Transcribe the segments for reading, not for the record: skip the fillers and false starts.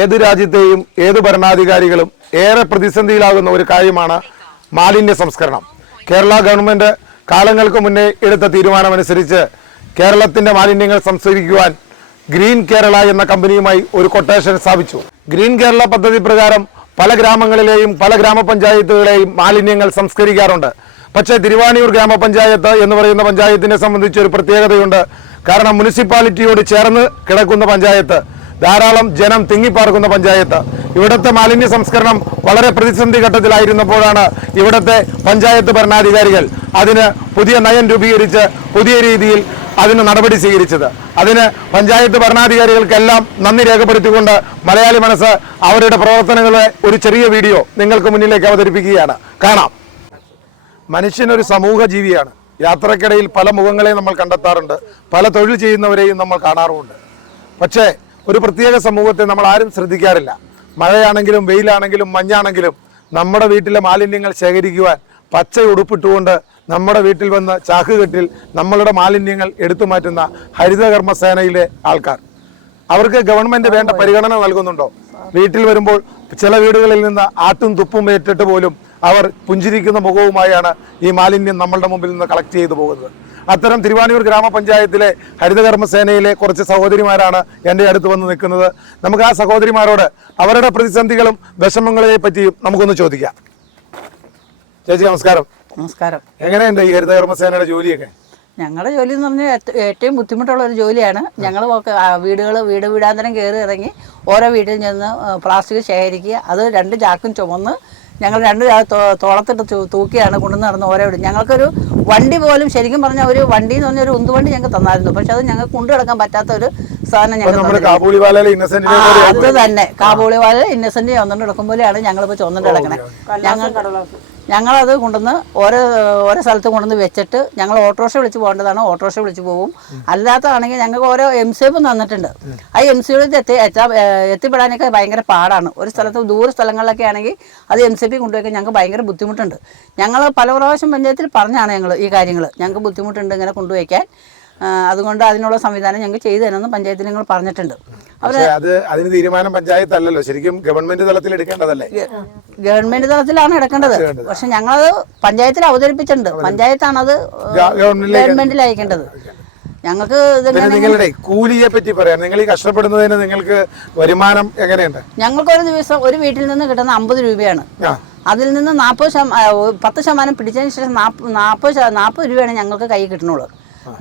ഏത് രാജ്യത്തെയും ഏത് ഭരണാധികാരികളും ഏറെ പ്രതിസന്ധിയിലാകുന്ന ഒരു കാര്യമാണ് മാലിന്യ സംസ്കരണം. കേരള ഗവൺമെന്റ് കാലങ്ങൾക്ക് മുന്നേ എടുത്ത തീരുമാനമനുസരിച്ച് കേരളത്തിന്റെ മാലിന്യങ്ങൾ സംസ്കരിക്കുവാൻ ഗ്രീൻ കേരള എന്ന കമ്പനിയുമായി ഒരു കൊട്ടേഷൻ സ്ഥാപിച്ചു. ഗ്രീൻ കേരള പദ്ധതി പ്രകാരം പല ഗ്രാമങ്ങളിലെയും പല ഗ്രാമപഞ്ചായത്തുകളെയും മാലിന്യങ്ങൾ സംസ്കരിക്കാറുണ്ട്. പക്ഷേ തിരുവാണിയൂർ ഗ്രാമപഞ്ചായത്ത് എന്ന് പറയുന്ന പഞ്ചായത്തിനെ സംബന്ധിച്ച് ഒരു പ്രത്യേകതയുണ്ട്. കാരണം മുനിസിപ്പാലിറ്റിയോട് ചേർന്ന് കിടക്കുന്ന പഞ്ചായത്ത്, ധാരാളം ജനം തിങ്ങിപ്പാർക്കുന്ന പഞ്ചായത്ത്. ഇവിടുത്തെ മാലിന്യ സംസ്കരണം വളരെ പ്രതിസന്ധി ഘട്ടത്തിലായിരുന്നപ്പോഴാണ് ഇവിടുത്തെ പഞ്ചായത്ത് ഭരണാധികാരികൾ അതിന് പുതിയ നയം രൂപീകരിച്ച് പുതിയ രീതിയിൽ അതിന് നടപടി സ്വീകരിച്ചത്. അതിന് പഞ്ചായത്ത് ഭരണാധികാരികൾക്കെല്ലാം നന്ദി രേഖപ്പെടുത്തിക്കൊണ്ട് മലയാളി മനസ്സ് അവരുടെ പ്രവർത്തനങ്ങളെ ഒരു ചെറിയ വീഡിയോ നിങ്ങൾക്ക് മുന്നിലേക്ക് അവതരിപ്പിക്കുകയാണ്. കാണാം. മനുഷ്യനൊരു സമൂഹ ജീവിയാണ്. യാത്രക്കിടയിൽ പല മുഖങ്ങളെ നമ്മൾ കണ്ടെത്താറുണ്ട്, പല തൊഴിൽ ചെയ്യുന്നവരെയും നമ്മൾ കാണാറുമുണ്ട്. പക്ഷേ ഒരു പ്രത്യേക സമൂഹത്തെ നമ്മൾ ആരും ശ്രദ്ധിക്കാറില്ല. മഴയാണെങ്കിലും വെയിലാണെങ്കിലും മഞ്ഞാണെങ്കിലും നമ്മുടെ വീട്ടിലെ മാലിന്യങ്ങൾ ശേഖരിക്കുവാൻ പച്ച ഉടുപ്പിട്ടുകൊണ്ട് നമ്മുടെ വീട്ടിൽ വന്ന് ചാക്കുകെട്ടിൽ നമ്മളുടെ മാലിന്യങ്ങൾ എടുത്തു മാറ്റുന്ന ഹരിതകർമ്മസേനയിലെ ആൾക്കാർ, അവർക്ക് ഗവൺമെന്റ് വേണ്ട പരിഗണന നൽകുന്നുണ്ടോ? വീട്ടിൽ വരുമ്പോൾ ചില വീടുകളിൽ നിന്ന് ആട്ടും തുപ്പും ഏറ്റിട്ട് പോലും അവർ പുഞ്ചിരിക്കുന്ന മുഖവുമായാണ് ഈ മാലിന്യം നമ്മളുടെ മുമ്പിൽ നിന്ന് കളക്ട് ചെയ്തു പോകുന്നത്. അത്തരം തിരുവാണിയൂർ ഗ്രാമപഞ്ചായത്തിലെ ഹരിതകർമ്മസേനയിലെ കുറച്ച് സഹോദരിമാരാണ് എൻ്റെ അടുത്ത് വന്ന് നിൽക്കുന്നത്. നമുക്ക് ആ സഹോദരിമാരോട് അവരുടെ പ്രതിസന്ധികളും വിഷമങ്ങളെ പറ്റിയും നമുക്കൊന്ന് ചോദിക്കാം. ചേച്ചി നമസ്കാരം. നമസ്കാരം. എങ്ങനെയുണ്ട് ഈ ഹരിതകർമ്മസേനയുടെ ജോലിയൊക്കെ? ഞങ്ങളുടെ ജോലി എന്ന് പറഞ്ഞാൽ ഏറ്റവും ബുദ്ധിമുട്ടുള്ള ഒരു ജോലിയാണ്. ഞങ്ങൾ വീട് വീടാന്തരം കയറി ഇറങ്ങി ഓരോ വീട്ടിൽ ചെന്ന് പ്ലാസ്റ്റിക് ശേഖരിക്കുക, അത് 2 ചാക്കും ചുമന്ന് ഞങ്ങൾ 2 തോളത്തിട്ട് തൂക്കിയാണ് കൊണ്ടു നടന്ന് ഓരോ വീട്. ഞങ്ങൾക്കൊരു വണ്ടി പോലും, ശരിക്കും പറഞ്ഞാൽ ഒരു വണ്ടി എന്ന് പറഞ്ഞാൽ ഒരു ഉന്തുവണ്ടി ഞങ്ങൾക്ക് തന്നായിരുന്നു. പക്ഷെ അത് ഞങ്ങൾക്ക് കൊണ്ടു കിടക്കാൻ പറ്റാത്ത ഒരു സാധനം ഞങ്ങൾ അത് തന്നെ കാബൂളിവാല ഇന്നസെന്റ് ചുമന്നുകൊണ്ട് കിടക്കുമ്പോഴാണ് ഞങ്ങളിപ്പോൾ ചുമന്നുകൊണ്ട് കിടക്കണേ. ഞങ്ങളത് കൊണ്ടുവന്ന് ഓരോ സ്ഥലത്ത് കൊണ്ടുവന്ന് വെച്ചിട്ട് ഞങ്ങൾ ഓട്ടോറിക്ഷ വിളിച്ച് പോകേണ്ടതാണ്, ഓട്ടോറിക്ഷ വിളിച്ച് പോകും. അല്ലാത്തതാണെങ്കിൽ ഞങ്ങൾക്ക് ഓരോ MCP തന്നിട്ടുണ്ട്. ആ MCP എത്തിപ്പെടാനൊക്കെ ഭയങ്കര പാടാണ്. ഒരു സ്ഥലത്ത് ദൂര സ്ഥലങ്ങളിലൊക്കെ ആണെങ്കിൽ അത് MCP കൊണ്ടുപോയി ഞങ്ങൾക്ക് ഭയങ്കര ബുദ്ധിമുട്ടുണ്ട്. ഞങ്ങൾ പല പ്രാവശ്യം പഞ്ചായത്തിൽ പറഞ്ഞാണ് ഞങ്ങൾ ഈ കാര്യങ്ങൾ, ഞങ്ങൾക്ക് ബുദ്ധിമുട്ടുണ്ട് ഇങ്ങനെ കൊണ്ടുവയ്ക്കാൻ. അതുകൊണ്ട് അതിനുള്ള സംവിധാനം ഞങ്ങൾക്ക് ചെയ്തു തരുമെന്ന് പഞ്ചായത്തിൽ ഞങ്ങൾ പറഞ്ഞിട്ടുണ്ട്. അതിന് തീരുമാനം പഞ്ചായത്ത് അല്ലല്ലോ, ശരിക്കും ഗവൺമെന്റ് തലത്തിൽ എടുക്കേണ്ടതല്ലേ? ഗവൺമെന്റ് തലത്തിലാണ് എടുക്കേണ്ടത്. പക്ഷെ ഞങ്ങളത് പഞ്ചായത്തിൽ അവതരിപ്പിച്ചിട്ടുണ്ട്. പഞ്ചായത്താണ് അത് ഗവൺമെന്റിൽ അയക്കേണ്ടത്. ഞങ്ങൾക്ക് നിങ്ങളുടെ കൂലിയെ പറ്റി പറയാം. നിങ്ങൾ ഈ കഷ്ടപ്പെടുന്നതിന് നിങ്ങൾക്ക് വരുമാനം എങ്ങനെയുണ്ട്? ഞങ്ങൾക്ക് ഒരു ദിവസം ഒരു വീട്ടിൽ നിന്ന് കിട്ടുന്ന 50 രൂപയാണ്. അതിൽ നിന്ന് 10% പിടിച്ചതിന് ശേഷം 40 രൂപയാണ് ഞങ്ങൾക്ക് കൈ കിട്ടുന്നുള്ളൂ.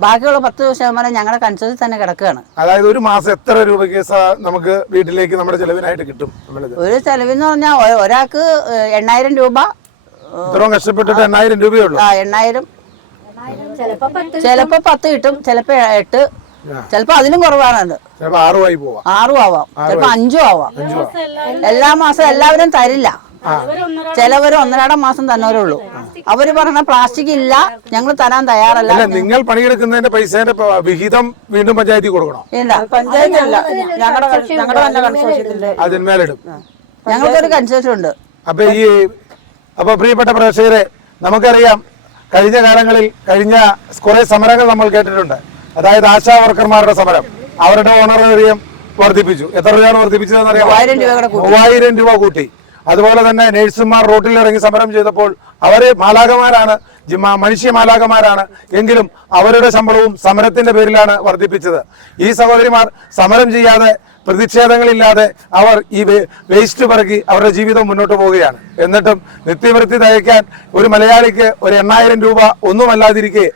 ബാക്കിയുള്ള 10% ഞങ്ങളുടെ കൺസേഴ്സിൽ തന്നെ കിടക്കുകയാണ്. അതായത് ഒരു മാസം എത്ര രൂപയ്ക്ക് നമുക്ക് വീട്ടിലേക്ക് നമ്മുടെ ചെലവിനായിട്ട് കിട്ടും? ഒരു ചെലവെന്ന് പറഞ്ഞാൽ ഒരാൾക്ക് 8000 രൂപ. ഇത്രയും കഷ്ടപ്പെട്ടിട്ട് 8000 രൂപയുള്ളൂ. 8000 ചിലപ്പോ 10 കിട്ടും, ചിലപ്പോ 8, ചിലപ്പോ അതിലും കുറവാണത്. 6 ആവാം, ചിലപ്പോ 5 ആവാം. എല്ലാ മാസം എല്ലാവരും തരില്ല. ചിലവര് 1.5 മാസം തന്നവരേ ഉള്ളൂ. അവര് പറഞ്ഞ പ്ലാസ്റ്റിക് ഇല്ല, ഞങ്ങൾ തരാൻ തയ്യാറല്ല. നിങ്ങൾ പണിയെടുക്കുന്നതിന്റെ പൈസേന്റെ വിഹിതം വീണ്ടും പഞ്ചായത്തിൽ കൊടുക്കണം? ഇല്ല, പഞ്ചായത്തില്ല, ഞങ്ങളുടെ തന്നെ കൺസോർഷ്യത്തിന്റെ അതിന്മേലിടും. ഞങ്ങൾക്കൊരു കൺസോർഷ്യം ഉണ്ട്. അപ്പൊ പ്രിയപ്പെട്ട പ്രേക്ഷകരെ, നമുക്കറിയാം കഴിഞ്ഞ കാലങ്ങളിൽ കുറെ സമരങ്ങൾ നമ്മൾ കേട്ടിട്ടുണ്ട്. അതായത് ആശാ വർക്കർമാരുടെ സമരം, അവരുടെ ഓണറേറിയം വർദ്ധിപ്പിച്ചു. എത്ര രൂപയാണ് വർദ്ധിപ്പിച്ചതെന്ന് അറിയാം? 3000 രൂപ കൂട്ടി. അതുപോലെ തന്നെ നഴ്സുമാർ റോട്ടിൽ ഇറങ്ങി സമരം ചെയ്തപ്പോൾ അവര് മാലാഖമാരാണ്, മനുഷ്യ മാലാഖമാരാണ്, എങ്കിലും അവരുടെ ശമ്പളവും സമരത്തിന്റെ പേരിലാണ് വർദ്ധിപ്പിച്ചത്. ഈ സഹോദരിമാർ സമരം ചെയ്യാതെ, പ്രതിഷേധങ്ങളില്ലാതെ അവർ ഈ വേസ്റ്റ് പറക്കി അവരുടെ ജീവിതം മുന്നോട്ട് പോവുകയാണ്. എന്നിട്ടും നിത്യവൃത്തി തയ്ക്കാൻ ഒരു മലയാളിക്ക് ഒരു 8000 രൂപ ഒന്നുമല്ലാതിരിക്കെ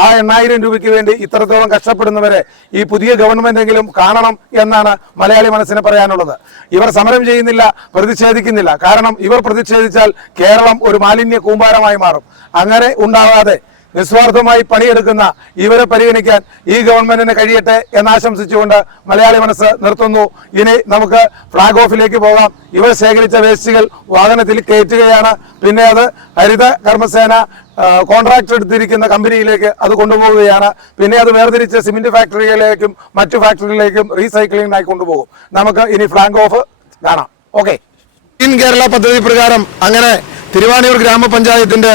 ആ 8000 രൂപയ്ക്ക് വേണ്ടി ഇത്രത്തോളം കഷ്ടപ്പെടുന്നവരെ ഈ പുതിയ ഗവൺമെന്റെങ്കിലും കാണണം എന്നാണ് മലയാളി മനസ്സിന് പറയാനുള്ളത്. ഇവർ സമരം ചെയ്യുന്നില്ല, പ്രതിഷേധിക്കുന്നില്ല. കാരണം ഇവർ പ്രതിഷേധിച്ചാൽ കേരളം ഒരു മാലിന്യ കൂമ്പാരമായി മാറും. അങ്ങനെ ഉണ്ടാവാതെ നിസ്വാർത്ഥമായി പണിയെടുക്കുന്ന ഇവരെ പരിഗണിക്കാൻ ഈ ഗവൺമെന്റിന് കഴിയട്ടെ എന്നാശംസിച്ചുകൊണ്ട് മലയാളി മനസ്സ് നിർത്തുന്നു. ഇനി നമുക്ക് ഫ്ലാഗ് ഓഫിലേക്ക് പോകാം. ഇവർ ശേഖരിച്ച വേസ്റ്റുകൾ വാഹനത്തിൽ കയറ്റുകയാണ്. പിന്നെ അത് ഹരിത കർമ്മസേന കോൺട്രാക്ട് എടുത്തിരിക്കുന്ന കമ്പനിയിലേക്ക് അത് കൊണ്ടുപോവുകയാണ്. പിന്നെ അത് വേർതിരിച്ച് സിമെന്റ് ഫാക്ടറികളിലേക്കും മറ്റു ഫാക്ടറികളിലേക്കും റീസൈക്ലിംഗിനായി കൊണ്ടുപോകും. നമുക്ക് ഇനി ഫ്ലാഗ് ഓഫ് കാണാം. ഓക്കെ. ഗ്രീൻ കേരള പദ്ധതി പ്രകാരം അങ്ങനെ തിരുവാണിയൂർ ഗ്രാമപഞ്ചായത്തിന്റെ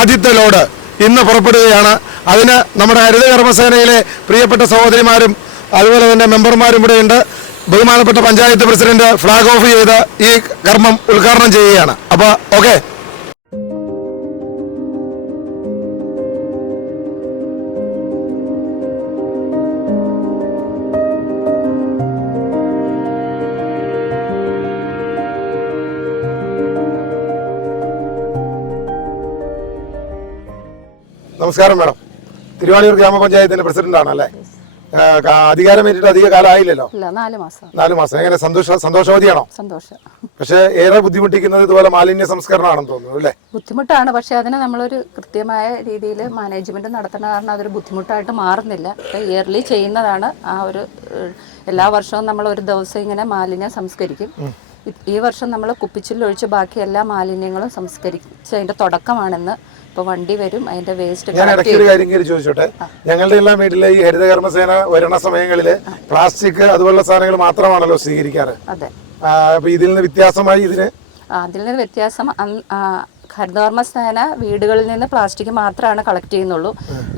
ആദ്യത്തെ ലോഡ് ഇന്ന് പുറപ്പെടുകയാണ്. അതിന് നമ്മുടെ ഹരിത കർമ്മസേനയിലെ പ്രിയപ്പെട്ട സഹോദരിമാരും അതുപോലെ തന്നെ മെമ്പർമാരും ഇവിടെയുണ്ട്. ബഹുമാനപ്പെട്ട പഞ്ചായത്ത് പ്രസിഡന്റ് ഫ്ലാഗ് ഓഫ് ചെയ്ത് ഈ കർമ്മം ഉദ്ഘാടനം ചെയ്യുകയാണ്. അപ്പോൾ ഓക്കെ. നമസ്കാരം മാഡം. തിരുവാണിയൂർ ഗ്രാമപഞ്ചായത്തിന്റെ പ്രസിഡന്റ് ആണല്ലേ? അധികാരമേറ്റിട്ട് അധിക കാലം ആയില്ലല്ലോ. 4 മാസം. എങ്ങനെ സന്തോഷവതിയാണോ? സന്തോഷം. പക്ഷെ ഏറെ ബുദ്ധിമുട്ടിക്കുന്നത് ഇതുപോലെ മാലിന്യ സംസ്കരണമാണെന്ന് തോന്നുന്നു അല്ലേ? ബുദ്ധിമുട്ടാണ്. പക്ഷെ അതിന് നമ്മളൊരു കൃത്യമായ രീതിയിൽ മാനേജ്മെന്റ് നടത്തുന്ന കാരണം അതൊരു ബുദ്ധിമുട്ടായിട്ട് മാറുന്നില്ല. ഇയർലി ചെയ്യുന്നതാണ്. ആ ഒരു എല്ലാ വർഷവും നമ്മൾ ഒരു ദിവസം ഇങ്ങനെ മാലിന്യം സംസ്കരിക്കും. ഈ വർഷം നമ്മൾ കുപ്പിച്ചില്ലൊഴിച്ച് ബാക്കി എല്ലാ മാലിന്യങ്ങളും സംസ്കരിച്ച് അതിന്റെ തുടക്കമാണെന്ന്. ഇപ്പൊ വണ്ടി വരും, അതിന്റെ വേസ്റ്റ്. ഞാൻ ഇടയ്ക്ക് ഒരു കാര്യം കയറി ചോദിച്ചോട്ടെ. ഞങ്ങളുടെ എല്ലാം വീട്ടിലെ ഈ ഹരിതകർമ്മസേന വരുന്ന സമയങ്ങളിൽ പ്ലാസ്റ്റിക് അതുപോലുള്ള സാധനങ്ങൾ മാത്രമാണല്ലോ സ്വീകരിക്കാറ്. അതെ. അപ്പൊ ഇതിൽ നിന്ന് വ്യത്യാസമായി അതിൽ നിന്ന് വ്യത്യാസം ഹരിതകർമ്മസേന വീടുകളിൽ നിന്ന് പ്ലാസ്റ്റിക് മാത്രമാണ് കളക്ട് ചെയ്യുന്നുള്ളൂ.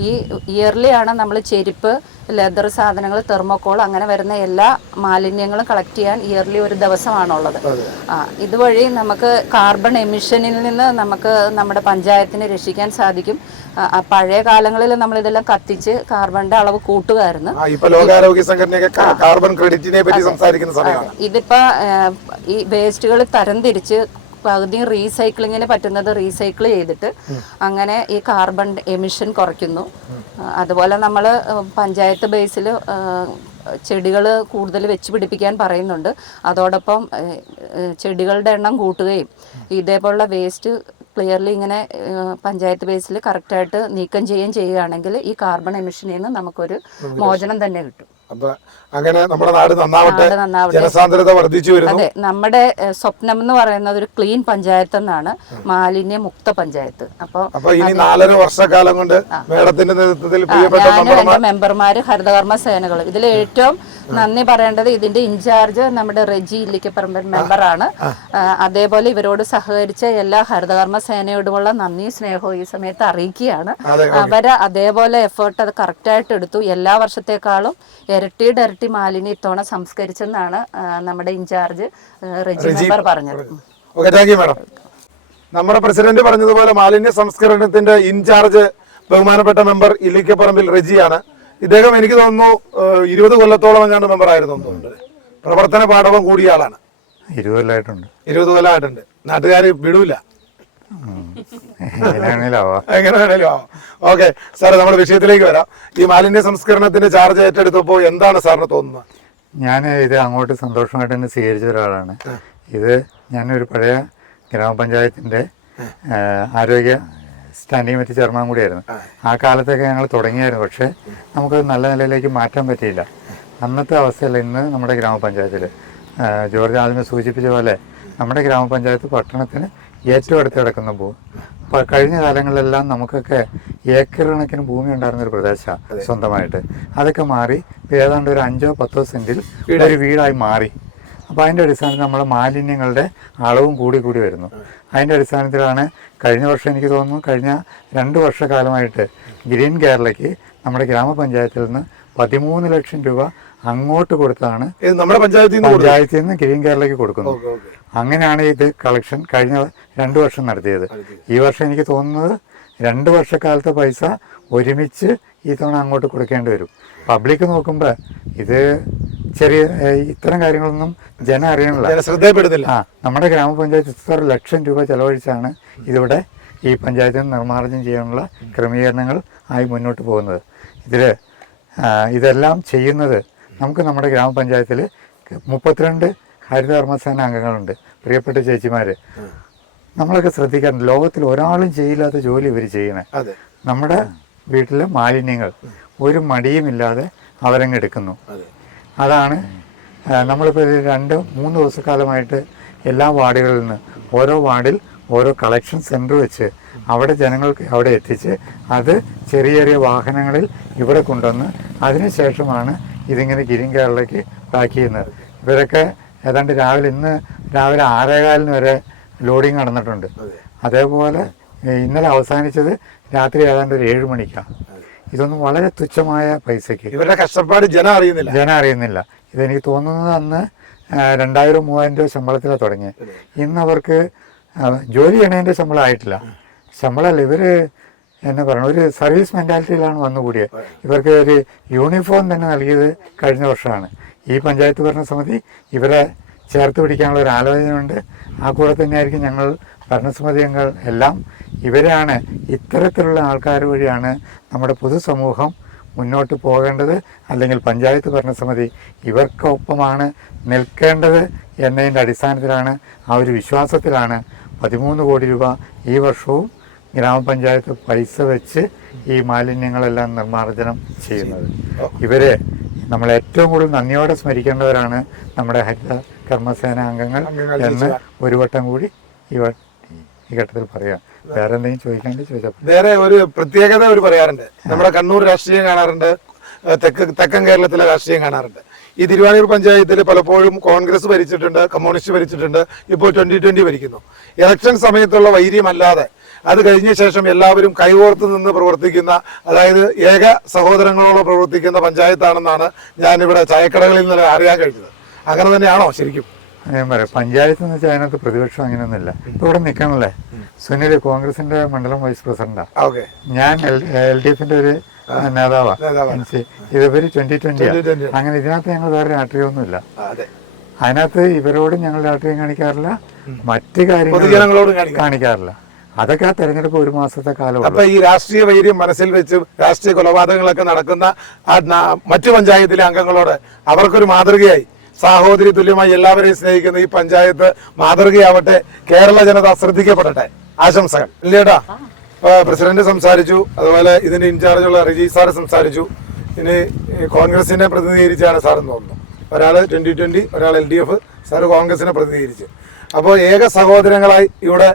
ഈ ഇയർലി ആണ് നമ്മൾ ചെരുപ്പ്, ലെതർ സാധനങ്ങൾ, തെർമോക്കോൾ അങ്ങനെ വരുന്ന എല്ലാ മാലിന്യങ്ങളും കളക്ട് ചെയ്യാൻ ഇയർലി ഒരു ദിവസമാണുള്ളത്. ഇതുവഴി നമുക്ക് കാർബൺ എമിഷനിൽ നിന്ന് നമുക്ക് നമ്മുടെ പഞ്ചായത്തിനെ രക്ഷിക്കാൻ സാധിക്കും. പഴയ കാലങ്ങളിൽ നമ്മൾ ഇതെല്ലാം കത്തിച്ച് കാർബണിന്റെ അളവ് കൂട്ടുകയായിരുന്നു. ലോകാരോഗ്യ സംഘടനയൊക്കെ കാർബൺ ക്രെഡിറ്റിനെ പറ്റി സംസാരിക്കുന്ന സമയമാണ്. ഇതിപ്പോ ഈ വേസ്റ്റുകൾ തരംതിരിച്ച് പകുതിയും റീസൈക്ലിങ്ങിന് പറ്റുന്നത് റീസൈക്കിൾ ചെയ്തിട്ട് അങ്ങനെ ഈ കാർബൺ എമിഷൻ കുറയ്ക്കുന്നു. അതുപോലെ നമ്മൾ പഞ്ചായത്ത് ബേസിൽ ചെടികൾ കൂടുതൽ വെച്ച് പിടിപ്പിക്കാൻ പറയുന്നുണ്ട്. അതോടൊപ്പം ചെടികളുടെ എണ്ണം കൂട്ടുകയും ഇതേപോലുള്ള വേസ്റ്റ് ക്ലിയർലി ഇങ്ങനെ പഞ്ചായത്ത് ബേസിൽ കറക്റ്റായിട്ട് നീക്കം ചെയ്യുകയാണെങ്കിൽ ഈ കാർബൺ എമിഷനിൽ നിന്ന് നമുക്കൊരു മോചനം തന്നെ കിട്ടും. അപ്പൊ അങ്ങനെ നമ്മുടെ നാട് നന്നാവട്ടെ, ജനസാന്ദ്രത വർദ്ധിച്ചു വരുന്നു. അതെ, നമ്മുടെ സ്വപ്നം എന്ന് പറയുന്നത് ഒരു ക്ലീൻ പഞ്ചായത്ത് എന്നാണ്, മാലിന്യ മുക്ത പഞ്ചായത്ത്. അപ്പൊ ഇനി 4.5 വർഷക്കാലം കൊണ്ട് മേഡത്തിന്റെ നേതൃത്വത്തിൽ ഞാനും എന്റെ മെമ്പർമാര് ഹരിതകർമ്മ സേനകൾ. ഇതിൽ ഏറ്റവും നന്ദി പറയേണ്ടത് ഇതിന്റെ ഇൻചാർജ് നമ്മുടെ റെജി ഇല്ലിക്കപ്പറമ്പൻ മെമ്പറാണ്. അതേപോലെ ഇവരോട് സഹകരിച്ച എല്ലാ ഹരിതകർമ്മ സേനയോടുമുള്ള നന്ദി സ്നേഹവും ഈ സമയത്ത് അറിയിക്കുകയാണ്. അവര് അതേപോലെ എഫേർട്ട് അത് കറക്റ്റായിട്ട് എടുത്തു. എല്ലാ വർഷത്തെക്കാളും ഇരട്ടി മാലിന്യം ഇത്തവണ സംസ്കരിച്ചെന്നാണ് നമ്മുടെ ഇൻചാർജ് റെജി മെമ്പർ പറഞ്ഞത്. നമ്മുടെ പ്രസിഡന്റ് പറഞ്ഞതുപോലെ മാലിന്യ സംസ്കരണത്തിന്റെ ഇൻചാർജ് ബഹുമാനപ്പെട്ട മെമ്പർ ഇല്ലിക്കപ്പറമ്പിൽ റെജിയാണ്. ഇദ്ദേഹം എനിക്ക് തോന്നുന്നു 20 കൊല്ലത്തോളം എങ്ങാണ്ട് മെമ്പർ ആയിരുന്നു തോന്നുന്നുണ്ട്. പ്രവർത്തന പാഠവം കൂടിയ ആളാണ്. 20 കൊല്ലമായിട്ടുണ്ട്. 20 കൊല്ലമായിട്ടുണ്ട്. നാട്ടുകാർ വിടൂല. എങ്ങനെ വേണേലും ആവാം. ഓക്കെ സാർ, നമ്മുടെ വിഷയത്തിലേക്ക് വരാം. ഈ മാലിന്യ സംസ്കരണത്തിന്റെ ചാർജ് ഏറ്റെടുത്തപ്പോൾ എന്താണ് സാറിന് തോന്നുന്നത്? ഞാൻ ഇത് അങ്ങോട്ട് സന്തോഷമായിട്ട് തന്നെ സ്വീകരിച്ച ഒരാളാണ്. ഇത് ഞാനൊരു പഴയ ഗ്രാമപഞ്ചായത്തിന്റെ ആരോഗ്യ സ്റ്റാൻഡിംഗ് കമ്മിറ്റി ചെയർമാൻ കൂടിയായിരുന്നു. ആ കാലത്തൊക്കെ ഞങ്ങൾ തുടങ്ങിയായിരുന്നു. പക്ഷേ നമുക്കത് നല്ല നിലയിലേക്ക് മാറ്റാൻ പറ്റിയില്ല. അന്നത്തെ അവസ്ഥയല്ല ഇന്ന് നമ്മുടെ ഗ്രാമപഞ്ചായത്തിൽ. ജോർജ് ആദ്യമേ സൂചിപ്പിച്ച പോലെ നമ്മുടെ ഗ്രാമപഞ്ചായത്ത് പട്ടണത്തിന് ഏറ്റവും അടുത്ത് കിടക്കുന്ന ഭൂമി. കഴിഞ്ഞ കാലങ്ങളിലെല്ലാം നമുക്കൊക്കെ ഏക്കർ കണക്കിന് ഭൂമി ഉണ്ടായിരുന്നൊരു പ്രദേശമാണ് സ്വന്തമായിട്ട്. അതൊക്കെ മാറി ഏതാണ്ട് ഒരു 5-10 സെന്റിൽ ഒരു വീടായി മാറി. അപ്പോൾ അതിൻ്റെ അടിസ്ഥാനത്തിൽ നമ്മുടെ മാലിന്യങ്ങളുടെ അളവും കൂടി വരുന്നു. അതിൻ്റെ അടിസ്ഥാനത്തിലാണ് കഴിഞ്ഞ വർഷം എനിക്ക് തോന്നുന്നു കഴിഞ്ഞ 2 വർഷക്കാലമായിട്ട് ഗ്രീൻ കേരളയ്ക്ക് നമ്മുടെ ഗ്രാമപഞ്ചായത്തിൽ നിന്ന് 13 ലക്ഷം രൂപ അങ്ങോട്ട് കൊടുത്താണ് നമ്മുടെ പഞ്ചായത്തിൽ നിന്ന് ഗ്രീൻ കേരളയ്ക്ക് കൊടുക്കുന്നത്. അങ്ങനെയാണ് ഇത് കളക്ഷൻ കഴിഞ്ഞ 2 വർഷം നടത്തിയത്. ഈ വർഷം എനിക്ക് തോന്നുന്നത് 2 വർഷക്കാലത്തെ പൈസ ഒരുമിച്ച് ഈ തവണ അങ്ങോട്ട് കൊടുക്കേണ്ടി വരും. പബ്ലിക് നോക്കുമ്പോൾ ഇത് ചെറിയ ഇത്തരം കാര്യങ്ങളൊന്നും ജനം അറിയണില്ല, ശ്രദ്ധയപ്പെടുന്നില്ല. നമ്മുടെ ഗ്രാമപഞ്ചായത്ത് ഇത്ര ലക്ഷം രൂപ ചെലവഴിച്ചാണ് ഇതിവിടെ ഈ പഞ്ചായത്തിന് നിർമ്മാർജ്ജനം ചെയ്യാനുള്ള ക്രമീകരണങ്ങൾ ആയി മുന്നോട്ട് പോകുന്നത്. ഇതെല്ലാം ചെയ്യുന്നത് നമുക്ക് നമ്മുടെ ഗ്രാമപഞ്ചായത്തിൽ 32 ഹരിതകർമ്മസേന അംഗങ്ങളുണ്ട്. പ്രിയപ്പെട്ട ചേച്ചിമാർ, നമ്മളൊക്കെ ശ്രദ്ധിക്കാറുണ്ട്. ലോകത്തിൽ ഒരാളും ചെയ്യില്ലാത്ത ജോലി ഇവർ ചെയ്യണേ. നമ്മുടെ വീട്ടിലെ മാലിന്യങ്ങൾ ഒരു മടിയുമില്ലാതെ അവരങ്ങ് എടുക്കുന്നു. അതാണ് നമ്മളിപ്പോൾ 2-3 ദിവസക്കാലമായിട്ട് എല്ലാ വാർഡുകളിൽ നിന്ന് ഓരോ വാർഡിൽ ഓരോ കളക്ഷൻ സെൻറ്റർ വെച്ച് അവിടെ ജനങ്ങൾക്ക് അവിടെ എത്തിച്ച് അത് ചെറിയ വാഹനങ്ങളിൽ ഇവിടെ കൊണ്ടുവന്ന് അതിനുശേഷമാണ് ഇതിങ്ങനെ ഗ്രീൻ കേരളയ്ക്ക് പാക്ക് ചെയ്യുന്നത്. ഇവരൊക്കെ ഏതാണ്ട് ഇന്ന് രാവിലെ 6:15 വരെ ലോഡിങ് നടന്നിട്ടുണ്ട്. അതേപോലെ ഇന്നലെ അവസാനിച്ചത് രാത്രി ഏതാണ്ട് ഒരു 7 മണിക്കാണ്. ഇതൊന്നും വളരെ തുച്ഛമായ പൈസയ്ക്ക് ഇവരുടെ കഷ്ടപ്പാട് ജനം അറിയുന്നില്ല. ഇതെനിക്ക് തോന്നുന്നത് അന്ന് 2000-3000 രൂപ ശമ്പളത്തിലാണ് തുടങ്ങിയത്. ഇന്ന് അവർക്ക് ജോലി ചെയ്യണതിൻ്റെ ശമ്പളം ആയിട്ടില്ല. ശമ്പളമല്ല, ഇവർ എന്ന് പറയുന്നത് ഒരു സർവീസ് മെൻറ്റാലിറ്റിയിലാണ് വന്നുകൂടിയത്. ഇവർക്ക് ഒരു യൂണിഫോം തന്നെ നൽകിയത് കഴിഞ്ഞ വർഷമാണ്. ഈ പഞ്ചായത്ത് ഭരണസമിതി ഇവരെ ചേർത്ത് പിടിക്കാനുള്ള ഒരു ആലോചനയുണ്ട്. ആ കൂടെ തന്നെയായിരിക്കും ഞങ്ങൾ ഭരണസമിതി അംഗങ്ങൾ എല്ലാം. ഇവരാണ്, ഇത്തരത്തിലുള്ള ആൾക്കാർ വഴിയാണ് നമ്മുടെ പൊതുസമൂഹം മുന്നോട്ട് പോകേണ്ടത്. അല്ലെങ്കിൽ പഞ്ചായത്ത് ഭരണസമിതി ഇവർക്കൊപ്പമാണ് നിൽക്കേണ്ടത് എന്നതിൻ്റെ അടിസ്ഥാനത്തിലാണ്, ആ ഒരു വിശ്വാസത്തിലാണ് 13 കോടി രൂപ ഈ വർഷവും ഗ്രാമപഞ്ചായത്ത് പൈസ വെച്ച് ഈ മാലിന്യങ്ങളെല്ലാം നിർമ്മാർജ്ജനം ചെയ്യുന്നത്. ഇവരെ നമ്മൾ ഏറ്റവും കൂടുതൽ നന്ദിയോടെ സ്മരിക്കേണ്ടവരാണ് നമ്മുടെ ഹരിത കർമ്മസേന അംഗങ്ങൾ എന്ന് ഒരു വട്ടം കൂടി ഈ ഘട്ടത്തിൽ പറയാം. വേറെ എന്തെങ്കിലും ചോദിക്കാണ്ട് ചോദിച്ചാൽ വേറെ ഒരു പ്രത്യേകത ഒരു പറയാറുണ്ട്. നമ്മുടെ കണ്ണൂർ രാഷ്ട്രീയം കാണാറുണ്ട്, തെക്കൻ കേരളത്തിലെ രാഷ്ട്രീയം കാണാറുണ്ട്. ഈ തിരുവാണിയൂർ പഞ്ചായത്തിൽ പലപ്പോഴും കോൺഗ്രസ് ഭരിച്ചിട്ടുണ്ട്, കമ്മ്യൂണിസ്റ്റ് ഭരിച്ചിട്ടുണ്ട്, ഇപ്പോൾ 2020 ഭരിക്കുന്നു. ഇലക്ഷൻ സമയത്തുള്ള വൈര്യമല്ലാതെ അത് കഴിഞ്ഞ ശേഷം എല്ലാവരും കൈകോർത്ത് നിന്ന് പ്രവർത്തിക്കുന്ന, അതായത് ഏക സഹോദരങ്ങളോളം പ്രവർത്തിക്കുന്ന പഞ്ചായത്താണെന്നാണ് ഞാനിവിടെ ചായക്കടകളിൽ നിന്ന് അറിയാൻ കഴിഞ്ഞത്. അങ്ങനെ തന്നെയാണോ ശരിക്കും? ഞാൻ പറയാം, പഞ്ചായത്ത് എന്ന് വെച്ചാൽ അതിനകത്ത് പ്രതിപക്ഷം അങ്ങനെയൊന്നുമില്ല. ഇപ്പോൾ ഇവിടെ നിൽക്കണല്ലേ, സുനിൽ കോൺഗ്രസിന്റെ മണ്ഡലം വൈസ് പ്രസിഡന്റാണ്, ഞാൻ LDFന്റെ ഒരു നേതാവാണ്. ഇതുവരെ 2020 അങ്ങനെ. ഇതിനകത്ത് ഞങ്ങൾ വേറെ രാഷ്ട്രീയമൊന്നുമില്ല. അതിനകത്ത് ഇവരോട് ഞങ്ങൾ രാഷ്ട്രീയം കാണിക്കാറില്ല, മറ്റു കാര്യങ്ങളോട് കാണിക്കാറില്ല. അതൊക്കെ ആ തെരഞ്ഞെടുപ്പ് 1 മാസത്തെ കാലം. അപ്പൊ ഈ രാഷ്ട്രീയ വൈര്യം മനസ്സിൽ വെച്ച് രാഷ്ട്രീയ കൊലപാതകങ്ങളൊക്കെ നടക്കുന്ന മറ്റു പഞ്ചായത്തിലെ അംഗങ്ങളോട് അവർക്കൊരു മാതൃകയായി, സാഹോദര്യ തുല്യമായി എല്ലാവരെയും സ്നേഹിക്കുന്ന ഈ പഞ്ചായത്ത് മാതൃകയാവട്ടെ. കേരള ജനത ശ്രദ്ധിക്കപ്പെടട്ടെ. ആശംസകൾ. ഇല്ലേടാ, പ്രസിഡന്റ് സംസാരിച്ചു, അതുപോലെ ഇതിന്റെ ഇൻചാർജുള്ള റിജി സാറ് സംസാരിച്ചു. ഇനി കോൺഗ്രസിനെ പ്രതിനിധീകരിച്ചാണ് സാറെന്ന് തോന്നുന്നു. ഒരാള് 2020, ഒരാൾ LDF, സാറ് കോൺഗ്രസിനെ പ്രതിനിധീകരിച്ച്. അപ്പോൾ ഏക സഹോദരങ്ങളായി ഇവിടെ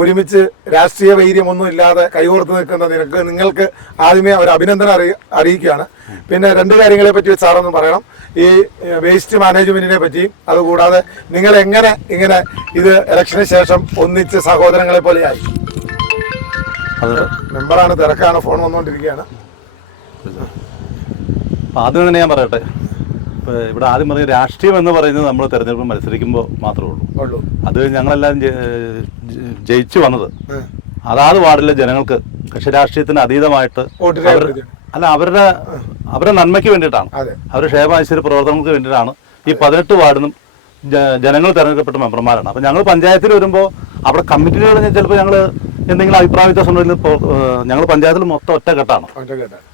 ഒരുമിച്ച് രാഷ്ട്രീയ വൈര്യമൊന്നും ഇല്ലാതെ കൈകോർത്ത് നിൽക്കുന്ന നിങ്ങൾക്ക് ആദ്യമേ ഒരു അഭിനന്ദനം അറിയിക്കുകയാണ്. പിന്നെ 2 കാര്യങ്ങളെ പറ്റി സാറൊന്നും പറയണം. ഈ വേസ്റ്റ് മാനേജ്മെന്റിനെ പറ്റിയും, അതുകൂടാതെ നിങ്ങൾ എങ്ങനെ ഇങ്ങനെ ഇത് ഇലക്ഷന് ശേഷം ഒന്നിച്ച് സഹോദരങ്ങളെ പോലെയായി. മെമ്പറാണ്, തിരക്കാണ്, ഫോൺ വന്നുകൊണ്ടിരിക്കുകയാണ്. ആദ്യം തന്നെ ഞാൻ പറയട്ടെ, ഇവിടെ ആദ്യം പറഞ്ഞ രാഷ്ട്രീയം എന്ന് പറയുന്നത് നമ്മൾ തെരഞ്ഞെടുപ്പ് മത്സരിക്കുമ്പോൾ മാത്രമേ ഉള്ളൂ. അത് ഞങ്ങളെല്ലാവരും ജയിച്ചു വന്നത് അതാത് വാർഡിലെ ജനങ്ങൾക്ക് കക്ഷി രാഷ്ട്രീയത്തിന് അതീതമായിട്ട് അല്ല, അവരുടെ നന്മയ്ക്ക് വേണ്ടിയിട്ടാണ്, അവരുടെ ക്ഷേമാശ്വര്യ പ്രവർത്തനങ്ങൾക്ക് വേണ്ടിയിട്ടാണ് ഈ 18 വാർഡിനും ജനങ്ങൾ തെരഞ്ഞെടുക്കപ്പെട്ട മെമ്പർമാരാണ്. അപ്പം ഞങ്ങൾ പഞ്ചായത്തിൽ വരുമ്പോൾ അവിടെ കമ്മിറ്റികൾ ചിലപ്പോൾ ഞങ്ങൾ എന്തെങ്കിലും അഭിപ്രായ വ്യത്യാസം ഞങ്ങൾ പഞ്ചായത്തിൽ മൊത്തം ഒറ്റക്കെട്ടാണ്.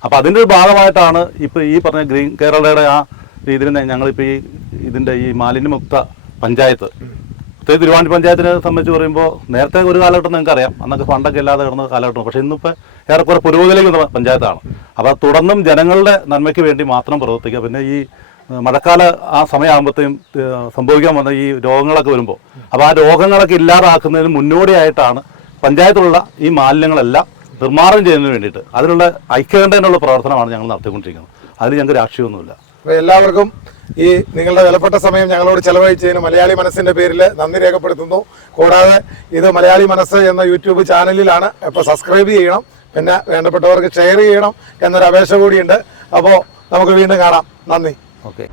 അപ്പം അതിൻ്റെ ഒരു ഭാഗമായിട്ടാണ് ഇപ്പോൾ ഈ പറഞ്ഞ ഗ്രീൻ കേരളയുടെ ആ രീതിയിൽ ഞങ്ങളിപ്പോൾ ഇതിൻ്റെ ഈ മാലിന്യമുക്ത പഞ്ചായത്ത്, പ്രത്യേകിച്ച് തിരുവാണിയൂർ പഞ്ചായത്തിനെ സംബന്ധിച്ച് പറയുമ്പോൾ നേരത്തെ ഒരു കാലഘട്ടം നിങ്ങൾക്കറിയാം, അന്നൊക്കെ ഫണ്ടൊക്കെ ഇല്ലാതെ കിടന്ന കാലഘട്ടം. പക്ഷേ ഇന്നിപ്പോൾ ഏറെക്കുറെ പുരോഗതിയിലേക്ക് വന്ന പഞ്ചായത്താണ്. അപ്പോൾ തുടർന്നും ജനങ്ങളുടെ നന്മയ്ക്ക് വേണ്ടി മാത്രം പ്രവർത്തിക്കുക. പിന്നെ ഈ മഴക്കാല ആ സമയമാകുമ്പോഴത്തേക്കും സംഭവിക്കാൻ വന്ന ഈ രോഗങ്ങളൊക്കെ വരുമ്പോൾ, അപ്പോൾ ആ രോഗങ്ങളൊക്കെ ഇല്ലാതാക്കുന്നതിന് മുന്നോടിയായിട്ടാണ് പഞ്ചായത്തിലുള്ള ഈ മാലിന്യങ്ങളെല്ലാം നിർമ്മാർജ്ജനം ചെയ്യുന്നതിന് വേണ്ടിയിട്ട് അതിനുള്ള ഐക്യകണ്ഠേനുള്ള പ്രവർത്തനമാണ് ഞങ്ങൾ നടത്തിക്കൊണ്ടിരിക്കുന്നത്. അതിൽ ഞങ്ങൾക്ക് രാഷ്ട്രീയമൊന്നുമില്ല. അപ്പോൾ എല്ലാവർക്കും ഈ നിങ്ങളുടെ വിലപ്പെട്ട സമയം ഞങ്ങളോട് ചെലവഴിച്ചതിന് മലയാളി മനസ്സിന്റെ പേരിൽ നന്ദി രേഖപ്പെടുത്തുന്നു. കൂടാതെ ഇത് മലയാളി മനസ്സ് എന്ന യൂട്യൂബ് ചാനലിലാണ്. അപ്പോൾ സബ്സ്ക്രൈബ് ചെയ്യണം, പിന്നെ വേണ്ടപ്പെട്ടവർക്ക് ഷെയർ ചെയ്യണം എന്നൊരു അപേക്ഷ കൂടിയുണ്ട്. അപ്പോൾ നമുക്ക് വീണ്ടും കാണാം. നന്ദി. ഓക്കെ.